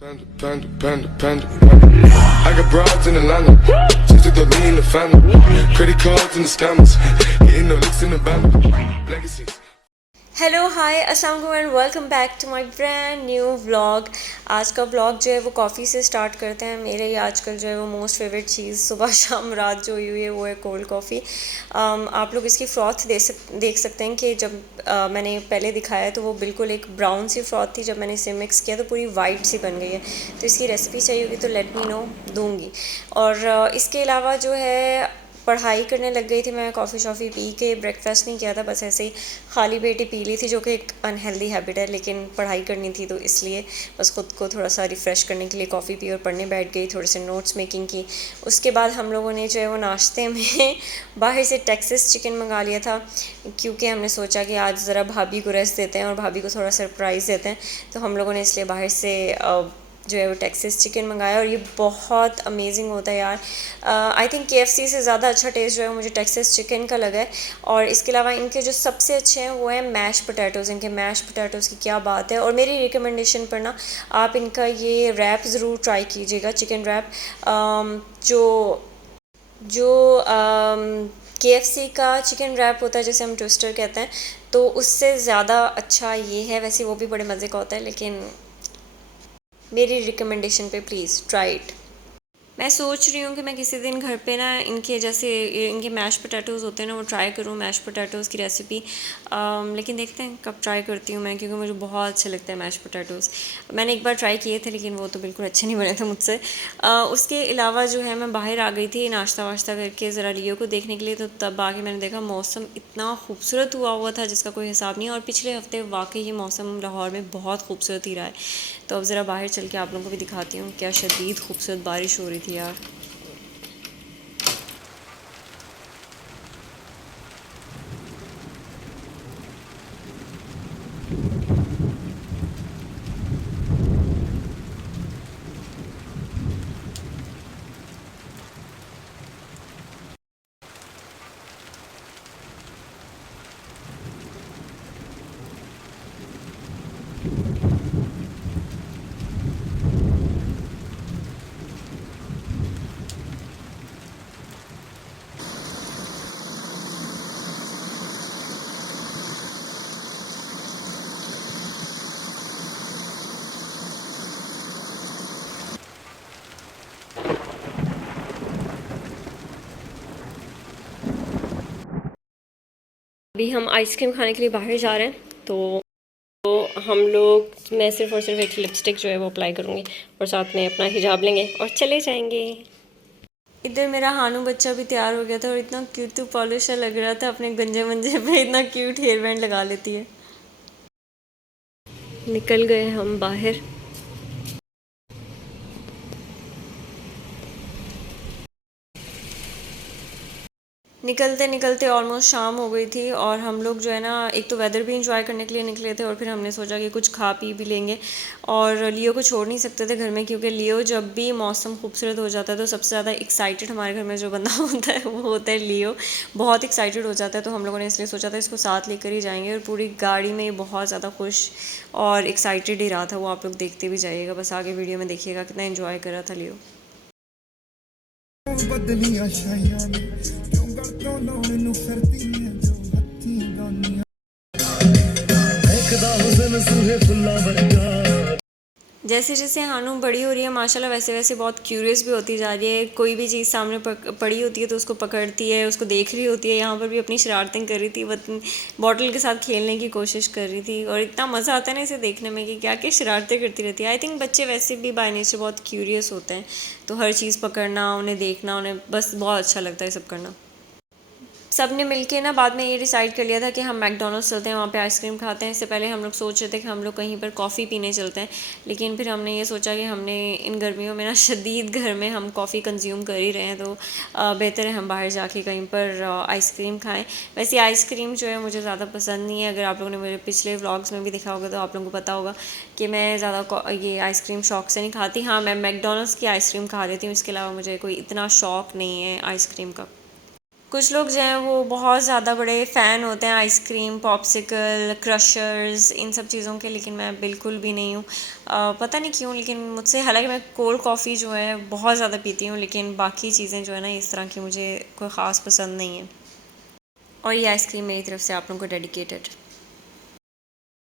Panda, panda, panda, panda. I got broads in Atlanta. Just took the lean in the family. Credit cards and the scammers. Getting no licks in the band. Legacies. Hello hi अस्सलाम वालेकुम and welcome back to my brand new vlog. आज का vlog जो है वो coffee से start करते हैं। मेरे ही आजकल जो है वो मोस्ट फेवरेट चीज़ सुबह शाम रात जो हुई है वो है कोल्ड कॉफ़ी। आप लोग इसकी फ्रॉथ देख सकते हैं कि जब मैंने पहले दिखाया तो वो बिल्कुल एक ब्राउन सी फ्रॉथ थी। जब मैंने इसे मिक्स किया तो पूरी वाइट सी बन गई है। तो इसकी रेसिपी चाहिए होगी तो लेट मी नो, दूँगी। और इसके अलावा जो है पढ़ाई करने लग गई थी मैं। कॉफ़ी शॉफ़ी पी के ब्रेकफास्ट नहीं किया था, बस ऐसे ही खाली पेट ही पी ली थी, जो कि एक अनहेल्दी हैबिट है, लेकिन पढ़ाई करनी थी तो इसलिए बस ख़ुद को थोड़ा सा रिफ़्रेश करने के लिए कॉफ़ी पी और पढ़ने बैठ गई। थोड़े से नोट्स मेकिंग की। उसके बाद हम लोगों ने जो है वो नाश्ते में बाहर से टेक्सास चिकन मंगा लिया था, क्योंकि हमने सोचा कि आज ज़रा भाभी को रेस्ट देते हैं और भाभी को थोड़ा सरप्राइज़ देते हैं। तो हम लोगों ने इसलिए बाहर से जो है वो टेक्सास चिकन मंगाया और ये बहुत अमेजिंग होता है यार। आई थिंक KFC से ज़्यादा अच्छा टेस्ट जो है मुझे टेक्सास चिकन का लगा है। और इसके अलावा इनके जो सबसे अच्छे हैं वो हैं मैश पोटैटोज़। इनके मैश पोटैटोज़ की क्या बात है। और मेरी रिकमेंडेशन पर ना आप इनका ये रैप ज़रूर ट्राई कीजिएगा, चिकन रैप। जो जो KFC का चिकन रैप होता है, जैसे हम ट्विस्टर कहते हैं, तो उससे ज़्यादा अच्छा ये है। वैसे वो भी बड़े मज़े का होता है, लेकिन मेरी रिकमेंडेशन पे प्लीज़ ट्राई इट। मैं सोच रही हूँ कि मैं किसी दिन घर पे ना इनके जैसे इनके मैश पोटैटोज़ होते हैं ना वो ट्राई करूँ, मैश पोटैटोज़ की रेसिपी। लेकिन देखते हैं कब ट्राई करती हूँ मैं, क्योंकि मुझे बहुत अच्छे लगते हैं मैश पोटैटोज़। मैंने एक बार ट्राई किए थे लेकिन वो तो बिल्कुल अच्छे नहीं बने थे मुझसे। उसके अलावा जो है मैं बाहर आ गई थी नाश्ता वाश्ता करके ज़रा लियो को देखने के लिए। तो तब आके मैंने देखा मौसम इतना खूबसूरत हुआ था जिसका कोई हिसाब नहीं है। और पिछले हफ्ते वाकई ये मौसम लाहौर में बहुत खूबसूरत ही रहा है। तो अब ज़रा बाहर चल के आप लोगों को भी दिखाती हूँ। क्या शदीद खूबसूरत बारिश हो रही थी यार। अभी हम आइसक्रीम खाने के लिए बाहर जा रहे हैं। तो हम लोग, मैं सिर्फ़ और सिर्फ एक लिपस्टिक जो है वो अप्लाई करूँगी और साथ में अपना हिजाब लेंगे और चले जाएंगे। इधर मेरा हानू बच्चा भी तैयार हो गया था और इतना क्यूट तो पॉलिश सा लग रहा था। अपने गंजे मंजे पे इतना क्यूट हेयर बैंड लगा लेती है। निकल गए हम बाहर। निकलते निकलते ऑलमोस्ट शाम हो गई थी और हम लोग जो है ना एक तो वेदर भी इंजॉय करने के लिए निकले थे और फिर हमने सोचा कि कुछ खा पी भी लेंगे। और लियो को छोड़ नहीं सकते थे घर में, क्योंकि लियो जब भी मौसम खूबसूरत हो जाता है तो सबसे ज़्यादा एक्साइटेड हमारे घर में जो बंदा होता है वो होता है लियो। बहुत एक्साइटेड हो जाता है। तो हम लोगों ने इसलिए सोचा था इसको साथ लेकर ही जाएंगे। और पूरी गाड़ी में बहुत ज़्यादा खुश और एक्साइटेड ही रहा था वो। आप लोग देखते भी जाइएगा, बस आगे वीडियो में देखिएगा कितना इन्जॉय कर रहा था लियो। बदलियां शाइयां ने क्यों गल तो लाउण नूं फिरदियां जो हत्थी गानियां देखदा हुस्न सूहे फुल्लां वर्गा। जैसे जैसे हानू बड़ी हो रही है माशाल्लाह, वैसे वैसे बहुत क्यूरियस भी होती जा रही है। कोई भी चीज़ सामने पड़ी होती है तो उसको पकड़ती है, उसको देख रही होती है। यहाँ पर भी अपनी शरारतें कर रही थी, बॉटल के साथ खेलने की कोशिश कर रही थी। और इतना मज़ा आता है ना इसे देखने में कि क्या क्या शरारतें करती रहती है। आई थिंक बच्चे वैसे भी बाय नेचर बहुत क्यूरियस होते हैं, तो हर चीज़ पकड़ना, उन्हें देखना, उन्हें बस बहुत अच्छा लगता है सब करना। सब ने मिलके ना बाद में ये डिसाइड कर लिया था कि हम मैकडोनल्ड्स चलते हैं, वहाँ पे आइसक्रीम खाते हैं। इससे पहले हम लोग सोच रहे थे कि हम लोग कहीं पर कॉफ़ी पीने चलते हैं, लेकिन फिर हमने ये सोचा कि हमने इन गर्मियों में ना शदीद घर में हम कॉफ़ी कंज्यूम कर ही रहे हैं, तो बेहतर है हम बाहर जाके कहीं पर आइसक्रीम खाएँ। वैसे आइसक्रीम जो है मुझे ज़्यादा पसंद नहीं है। अगर आप लोगों ने मेरे पिछले व्लॉग्स में भी देखा होगा तो आप लोगों को पता होगा कि मैं ज़्यादा ये आइसक्रीम शौक से नहीं खाती। हाँ, मैं मैकडोनल्ड्स की आइसक्रीम खा लेती हूँ, इसके अलावा मुझे कोई इतना शौक़ नहीं है आइसक्रीम का। कुछ लोग जो हैं वो बहुत ज़्यादा बड़े फ़ैन होते हैं आइसक्रीम, पॉप्सिकल, क्रशर्स, इन सब चीज़ों के, लेकिन मैं बिल्कुल भी नहीं हूँ। पता नहीं क्यों, लेकिन मुझसे, हालांकि मैं कोल्ड कॉफ़ी जो है बहुत ज़्यादा पीती हूँ, लेकिन बाकी चीज़ें जो है ना इस तरह की मुझे कोई ख़ास पसंद नहीं है। और ये आइसक्रीम मेरी तरफ से आप लोगों को डेडिकेटेड।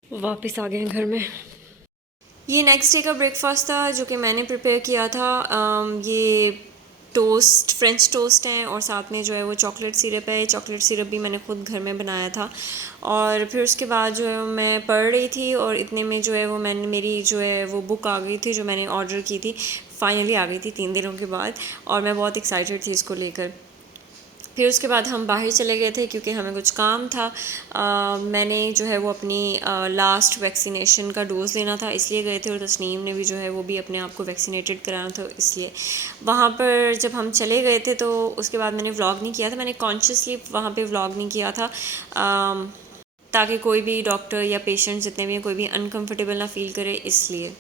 वापस आ गए हैं घर में। ये नेक्स्ट डे का ब्रेकफास्ट था जो कि मैंने प्रिपेयर किया था। ये टोस्ट, फ्रेंच टोस्ट हैं और साथ में जो है वो चॉकलेट सिरप है। चॉकलेट सिरप भी मैंने ख़ुद घर में बनाया था। और फिर उसके बाद जो है मैं पढ़ रही थी और इतने में जो है वो मैंने, मेरी जो है वो बुक आ गई थी जो मैंने ऑर्डर की थी। फाइनली आ गई थी 3 दिनों के बाद, और मैं बहुत एक्साइटेड थी इसको लेकर। फिर उसके बाद हम बाहर चले गए थे क्योंकि हमें कुछ काम था। मैंने जो है वो अपनी लास्ट वैक्सीनेशन का डोज़ लेना था, इसलिए गए थे, और तस्नीम ने भी जो है वो भी अपने आप को वैक्सीनेटेड कराना था, इसलिए वहाँ पर जब हम चले गए थे तो उसके बाद मैंने व्लॉग नहीं किया था। मैंने कॉन्शियसली वहाँ पे व्लॉग नहीं किया था ताकि कोई भी डॉक्टर या पेशेंट जितने भी हैं कोई भी अनकंफर्टेबल ना फ़ील करे, इसलिए।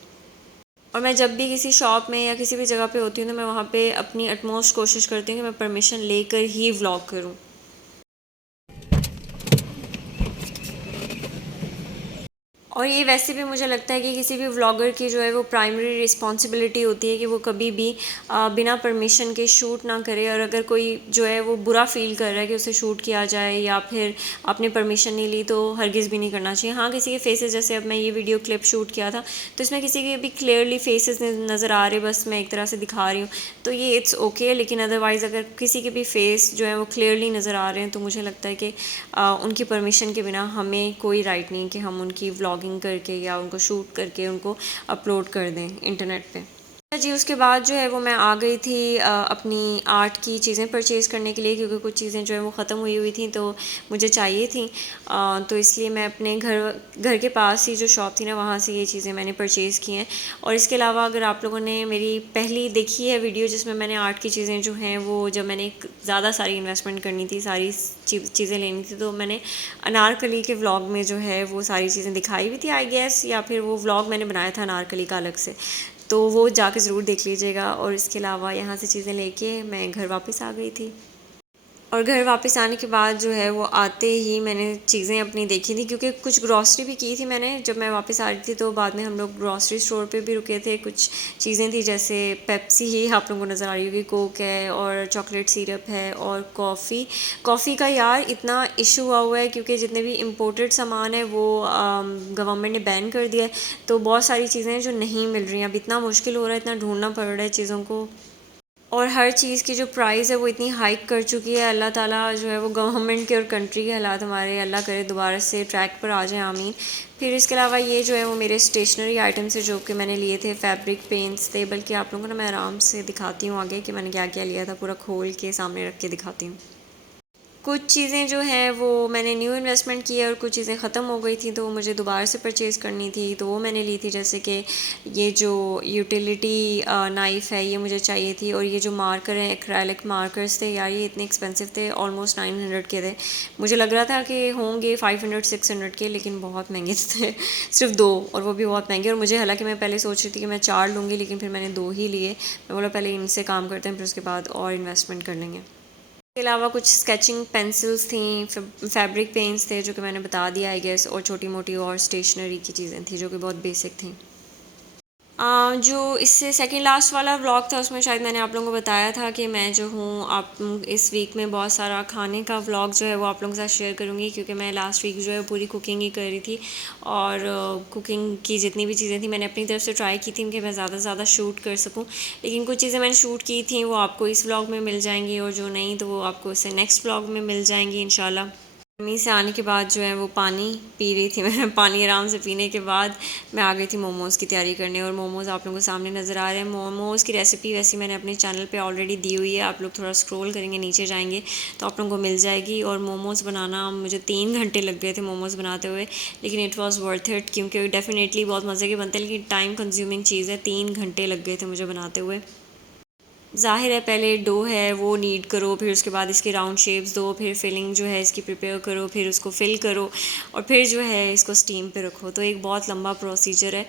और मैं जब भी किसी शॉप में या किसी भी जगह पे होती हूँ तो मैं वहाँ पे अपनी अटमोस्ट कोशिश करती हूँ कि मैं परमिशन लेकर ही व्लॉग करूँ। और ये वैसे भी मुझे लगता है कि किसी भी व्लॉगर की जो है वो प्राइमरी रिस्पॉन्सिबिलिटी होती है कि वो कभी भी बिना परमिशन के शूट ना करे। और अगर कोई जो है वो बुरा फील कर रहा है कि उसे शूट किया जाए या फिर आपने परमिशन नहीं ली, तो हरगिज़ भी नहीं करना चाहिए। हाँ, किसी के फेसेस, जैसे अब मैं ये वीडियो क्लिप शूट किया था तो इसमें किसी के भी क्लियरली फेसेस नज़र आ रहे, बस मैं एक तरह से दिखा रही हूँ, तो ये इट्स ओके। लेकिन अदरवाइज़ अगर किसी के भी फेस जो है वो क्लियरली नज़र आ रहे हैं तो मुझे लगता है कि उनकी परमिशन के बिना हमें कोई राइट नहीं है कि हम उनकी व्लॉगिंग करके या उनको शूट करके उनको अपलोड कर दें इंटरनेट पे। जी, उसके बाद जो है वो मैं आ गई थी अपनी आर्ट की चीज़ें परचेज़ करने के लिए, क्योंकि कुछ चीज़ें जो है वो ख़त्म हुई हुई थी तो मुझे चाहिए थी। तो इसलिए मैं अपने घर के पास ही जो शॉप थी ना, वहाँ से ये चीज़ें मैंने परचेज़ की हैं। और इसके अलावा अगर आप लोगों ने मेरी पहली देखी है वीडियो जिसमें मैंने आर्ट की चीज़ें जो हैं वो, जब मैंने एक ज़्यादा सारी इन्वेस्टमेंट करनी थी, सारी चीज़ें लेनी थी, तो मैंने अनारकली के व्लॉग में जो है वो सारी चीज़ें दिखाई हुई थी आई गेस, या फिर वो व्लॉग मैंने बनाया था अनारकली का अलग से, तो वो जाके ज़रूर देख लीजिएगा। और इसके अलावा यहाँ से चीज़ें लेके मैं घर वापस आ गई थी। और घर वापस आने के बाद जो है वो आते ही मैंने चीज़ें अपनी देखी थी, क्योंकि कुछ ग्रॉसरी भी की थी मैंने जब मैं वापस आ रही थी। तो बाद में हम लोग ग्रॉसरी स्टोर पे भी रुके थे। कुछ चीज़ें थी जैसे पेप्सी ही आप लोगों को नज़र आ रही होगी, कोक है और चॉकलेट सिरप है और कॉफ़ी का यार इतना इशू हुआ है क्योंकि जितने भी इम्पोर्टेड सामान है वो गवर्नमेंट ने बैन कर दिया है। तो बहुत सारी चीज़ें हैं जो नहीं मिल रही हैं। अब इतना मुश्किल हो रहा है, इतना ढूंढना पड़ रहा है चीज़ों को, और हर चीज़ की जो प्राइस है वो इतनी हाइक कर चुकी है। अल्लाह ताला जो है वो गवर्नमेंट के और कंट्री के हालात हमारे, अल्लाह करे दोबारा से ट्रैक पर आ जाए, आमीन। फिर इसके अलावा ये जो है वो मेरे स्टेशनरी आइटम्स है जो कि मैंने लिए थे, फैब्रिक पेंट्स थे। बल्कि आप लोगों को ना मैं आराम से दिखाती हूँ आगे कि मैंने क्या क्या लिया था, पूरा खोल के सामने रख के दिखाती हूँ। कुछ चीज़ें जो हैं वो मैंने न्यू इन्वेस्टमेंट की है और कुछ चीज़ें ख़त्म हो गई थी तो वो मुझे दोबारा से परचेज़ करनी थी, तो वो मैंने ली थी। जैसे कि ये जो यूटिलिटी नाइफ़ है ये मुझे चाहिए थी, और ये जो मार्कर हैं, एक्रेलिक मार्कर्स थे यार, ये इतने एक्सपेंसिव थे, ऑलमोस्ट 900 के थे। मुझे लग रहा था कि होंगे 500-600 के, लेकिन बहुत महंगे थे सिर्फ 2, और वो भी बहुत महंगे। और मुझे, हालांकि मैं पहले सोच रही थी कि मैं 4 लूँगी, लेकिन फिर मैंने 2 ही लिए। मैं बोला पहले इनसे काम करते हैं, फिर उसके बाद और इन्वेस्टमेंट कर लेंगे। इसके अलावा कुछ स्केचिंग पेंसिल्स थी, फैब्रिक पेंट्स थे जो कि मैंने बता दिया आई गेस, और छोटी मोटी और स्टेशनरी की चीज़ें थी जो कि बहुत बेसिक थी। जो इससे सेकंड लास्ट वाला व्लॉग था उसमें शायद मैंने आप लोगों को बताया था कि मैं जो हूँ आप इस वीक में बहुत सारा खाने का व्लॉग जो है वो आप लोगों के साथ शेयर करूँगी, क्योंकि मैं लास्ट वीक जो है पूरी कुकिंग ही कर रही थी। और कुकिंग की जितनी भी चीज़ें थी मैंने अपनी तरफ से ट्राई की थी कि मैं ज़्यादा से ज़्यादा शूट कर सकूँ, लेकिन कुछ चीज़ें मैंने शूट की थी वो आपको इस व्लॉग में मिल जाएंगी, और जो नहीं तो वो आपको इससे नेक्स्ट व्लॉग में मिल जाएंगी इंशाल्लाह। गर्मी से आने के बाद जो है वो पानी पी रही थी मैं। पानी आराम से पीने के बाद मैं आ गई थी मोमोज़ की तैयारी करने, और मोमोज़ आप लोगों के सामने नज़र आ रहे हैं। मोमोज़ की रेसिपी वैसे मैंने अपने चैनल पे ऑलरेडी दी हुई है, आप लोग थोड़ा स्क्रॉल करेंगे नीचे जाएंगे तो आप लोगों को मिल जाएगी। और मोमोज़ बनाना मुझे 3 घंटे लग गए थे मोमोज़ बनाते हुए, लेकिन इट वॉज़ वर्थ इट, क्योंकि डेफ़िनेटली बहुत मज़े के बनते हैं, लेकिन टाइम कंज्यूमिंग चीज़ है। 3 घंटे लग गए थे मुझे बनाते हुए। ज़ाहिर है पहले डो है वो नीड करो, फिर उसके बाद इसके राउंड शेप्स दो, फिर फिलिंग जो है इसकी प्रिपेयर करो, फिर उसको फिल करो और फिर जो है इसको स्टीम पे रखो। तो एक बहुत लंबा प्रोसीजर है,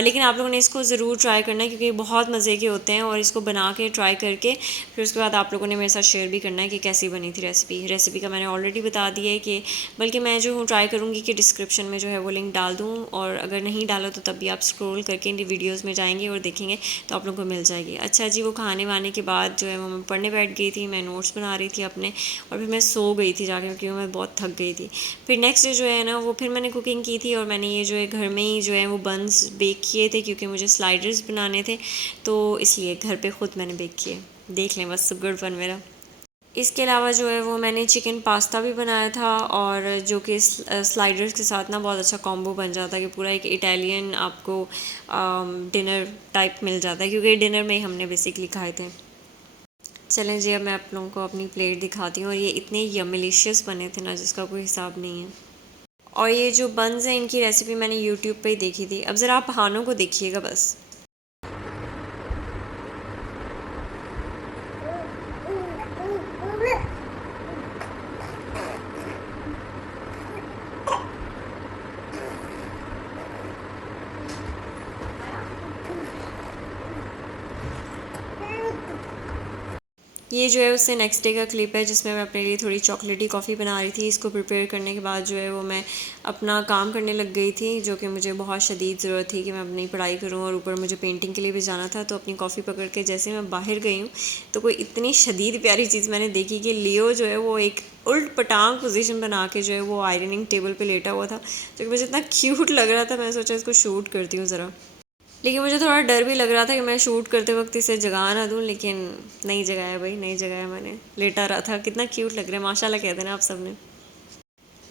लेकिन आप लोगों ने इसको ज़रूर ट्राई करना है क्योंकि ये बहुत मज़े के होते हैं। और इसको बना के ट्राई करके फिर उसके बाद आप लोगों ने मेरे साथ शेयर भी करना है कि कैसी बनी थी रेसिपी का मैंने ऑलरेडी बता दिया है कि बल्कि मैं जो हूँ ट्राई करूँगी कि डिस्क्रिप्शन में जो है वो लिंक डाल दूँ, और अगर नहीं डालो तो तब भी आप स्क्रॉल करके इन वीडियोज़ में जाएंगे और देखेंगे तो आप लोगों को मिल जाएगी। अच्छा जी, वो खाने वाने के बाद जो है वो मैं पढ़ने बैठ गई थी, मैं नोट्स बना रही थी अपने, और फिर मैं सो गई थी जाके क्योंकि मैं बहुत थक गई थी। फिर नेक्स्ट डे जो है ना वो फिर मैंने कुकिंग की थी, और मैंने ये जो है घर में ही जो है वो बन्स बेक किए थे क्योंकि मुझे स्लाइडर्स बनाने थे, तो इसलिए घर पे ख़ुद मैंने बेक किए। देख लें बस गुड फन मेरा। इसके अलावा जो है वो मैंने चिकन पास्ता भी बनाया था, और जो कि स्लाइडर्स के साथ ना बहुत अच्छा कॉम्बो बन जाता है कि पूरा एक इटालियन आपको डिनर टाइप मिल जाता है, क्योंकि डिनर में ही हमने बेसिकली खाए थे। चलें जी, अब मैं आप लोगों को अपनी प्लेट दिखाती हूँ, और ये इतने यमिलिशियस बने थे ना जिसका कोई हिसाब नहीं है। और ये जो बन्स हैं इनकी रेसिपी मैंने यूट्यूब पे ही देखी थी। अब ज़रा आप हानों को देखिएगा बस। ये जो है उससे नेक्स्ट डे का क्लिप है जिसमें मैं अपने लिए थोड़ी चॉकलेटी कॉफ़ी बना रही थी। इसको प्रिपेयर करने के बाद जो है वो मैं अपना काम करने लग गई थी, जो कि मुझे बहुत शदीद ज़रूरत थी कि मैं अपनी पढ़ाई करूं, और ऊपर मुझे पेंटिंग के लिए भी जाना था। तो अपनी कॉफ़ी पकड़ के जैसे मैं बाहर गई हूँ तो कोई इतनी शदीद प्यारी चीज़ मैंने देखी कि लियो जो है वो एक उल्ट पटांग पोजीशन बना के जो है वो आयरनिंग टेबल पे लेटा हुआ था, जो कि मुझे इतना क्यूट लग रहा था। मैंने सोचा इसको शूट करती हूँ ज़रा, लेकिन मुझे थोड़ा डर भी लग रहा था कि मैं शूट करते वक्त इसे जगा ना दूँ, लेकिन नहीं जगाया भाई, नहीं जगाया मैंने, लेटा रहा था। कितना क्यूट लग रहा है, माशाल्लाह कहते हैं ना आप सब ने।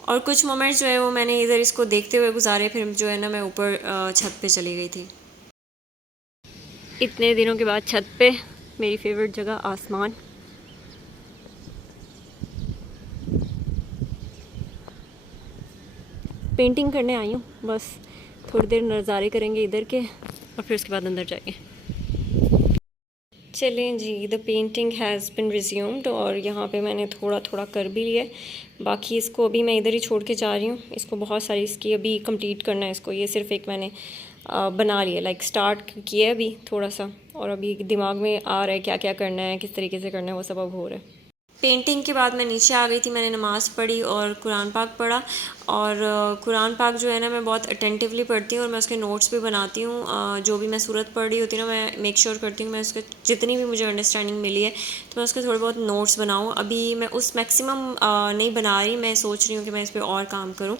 और कुछ मोमेंट्स जो है वो मैंने इधर इसको देखते हुए गुजारे, फिर जो है ना मैं ऊपर छत पे चली गई थी। इतने दिनों के बाद छत पे, मेरी फेवरेट जगह आसमान। पेंटिंग करने आई हूँ बस, थोड़ी देर नज़ारे करेंगे इधर के और फिर उसके बाद अंदर जाएंगे। चलें ji, the painting has been resumed, और यहाँ पे मैंने थोड़ा थोड़ा कर भी लिया। बाकी इसको अभी मैं इधर ही छोड़ के जा रही हूँ। इसको बहुत सारी इसकी अभी कंप्लीट करना है इसको। ये सिर्फ एक मैंने बना लिया, लाइक स्टार्ट किया है अभी थोड़ा सा, और अभी दिमाग में आ रहा है क्या क्या करना है, किस तरीके से करना है, वो सब अब हो रहा है। पेंटिंग के बाद मैं नीचे आ गई थी, मैंने नमाज़ पढ़ी और कुरान पाक पढ़ा। और कुरान पाक जो है ना मैं बहुत अटेंटिवली पढ़ती हूँ, और मैं उसके नोट्स भी बनाती हूँ। जो भी मैं सूरत पढ़ रही होती हूँ ना, मैं मेक श्योर करती हूँ मैं उसके जितनी भी मुझे अंडरस्टैंडिंग मिली है तो मैं उसके थोड़े बहुत नोट्स बनाऊँ। अभी मैं उस मैक्सिमम नहीं बना रही, मैं सोच रही हूँ कि मैं इस पर और काम करूँ।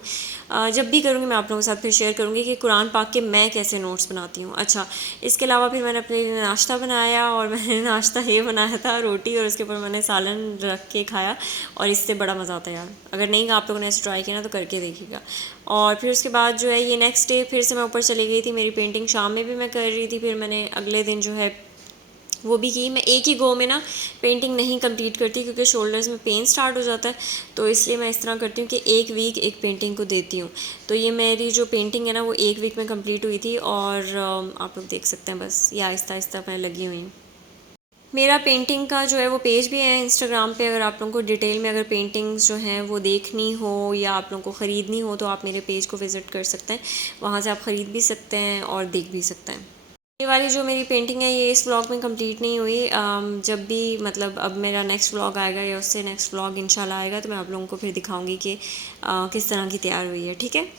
जब भी करूँगी मैं आप लोगों के साथ फिर शेयर करूँगी कि कुरान पाक के मैं कैसे नोट्स बनाती हूँ। अच्छा, इसके अलावा फिर मैंने अपने लिए नाश्ता बनाया, और मैंने नाश्ता ये बनाया था रोटी, और उसके ऊपर मैंने सालन रख के खाया, और इससे बड़ा मज़ा आता है यार। अगर नहीं आप लोगों ने ऐसे ट्राई किया ना तो करके देखिएगा। और फिर उसके बाद जो है ये नेक्स्ट डे फिर से मैं ऊपर चली गई थी। मेरी पेंटिंग शाम में भी मैं कर रही थी, फिर मैंने अगले दिन जो है वो भी की। मैं एक ही गो में ना पेंटिंग नहीं कंप्लीट करती क्योंकि शोल्डर्स में पेन स्टार्ट हो जाता है, तो इसलिए मैं इस तरह करती हूँ कि एक वीक एक पेंटिंग को देती हूँ। तो ये मेरी जो पेंटिंग है ना वो एक वीक में कंप्लीट हुई थी, और आप लोग देख सकते हैं बस ये आहिस्ता आहिस्ता मैं लगी हुई हूँ। मेरा पेंटिंग का जो है वो पेज भी है इंस्टाग्राम पे। अगर आप लोगों को डिटेल में अगर पेंटिंग्स जो हैं वो देखनी हो या आप लोगों को ख़रीदनी हो तो आप मेरे पेज को विज़िट कर सकते हैं, वहाँ से आप ख़रीद भी सकते हैं और देख भी सकते हैं। ये वाली जो मेरी पेंटिंग है ये इस व्लॉग में कंप्लीट नहीं हुई। जब भी मतलब अब मेरा नेक्स्ट व्लॉग आएगा या उससे नेक्स्ट व्लॉग इंशाल्लाह आएगा तो मैं आप लोगों को फिर दिखाऊंगी कि किस तरह की तैयार हुई है, ठीक है।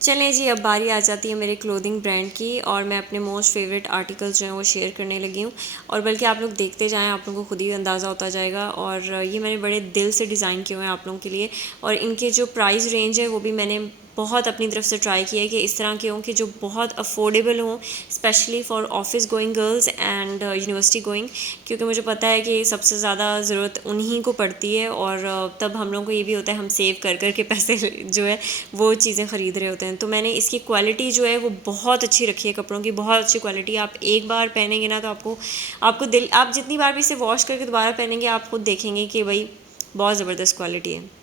चलें जी, अब बारी आ जाती है मेरे क्लोथिंग ब्रांड की और मैं अपने मोस्ट फेवरेट आर्टिकल्स जो हैं वो शेयर करने लगी हूँ। और बल्कि आप लोग देखते जाएँ, आप लोगों को खुद ही अंदाज़ा होता जाएगा। और ये मैंने बड़े दिल से डिज़ाइन किए हुए हैं आप लोगों के लिए। और इनके जो प्राइस रेंज है वो भी मैंने बहुत अपनी तरफ से ट्राई किया है कि इस तरह के हों कि जो बहुत अफोर्डेबल हों, specially for office going girls and university going, क्योंकि मुझे पता है कि सबसे ज़्यादा ज़रूरत उन्हीं को पड़ती है। और तब हम लोगों को ये भी होता है, हम सेव कर कर के पैसे जो है वो चीज़ें ख़रीद रहे होते हैं। तो मैंने इसकी क्वालिटी जो है वो बहुत अच्छी रखी है, कपड़ों की बहुत अच्छी क्वालिटी। आप एक बार पहनेंगे ना तो आपको आपको दिल आप जितनी बार भी इसे वॉश करके दोबारा पहनेंगे आप खुद देखेंगे कि भाई बहुत ज़बरदस्त क्वालिटी है।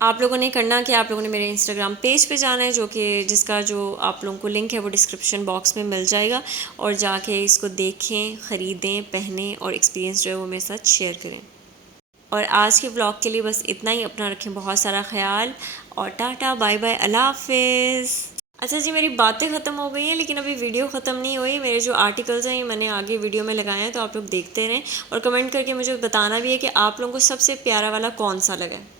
आप लोगों ने करना कि आप लोगों ने मेरे इंस्टाग्राम पेज पे जाना है, जो कि जिसका जो आप लोगों को लिंक है वो डिस्क्रिप्शन बॉक्स में मिल जाएगा। और जाके इसको देखें, ख़रीदें, पहनें और एक्सपीरियंस जो है वो मेरे साथ शेयर करें। और आज के ब्लॉग के लिए बस इतना ही। अपना रखें बहुत सारा ख्याल और टाटा बाय बाय, अल्लाह हाफिज़। अच्छा जी, मेरी बातें ख़त्म हो गई हैं लेकिन अभी वीडियो ख़त्म नहीं हुई। मेरे जो आर्टिकल्स हैं ये मैंने आगे वीडियो में लगाए हैं, तो आप लोग देखते रहें और कमेंट करके मुझे बताना भी है कि आप लोगों को सबसे प्यारा वाला कौन सा लगा है।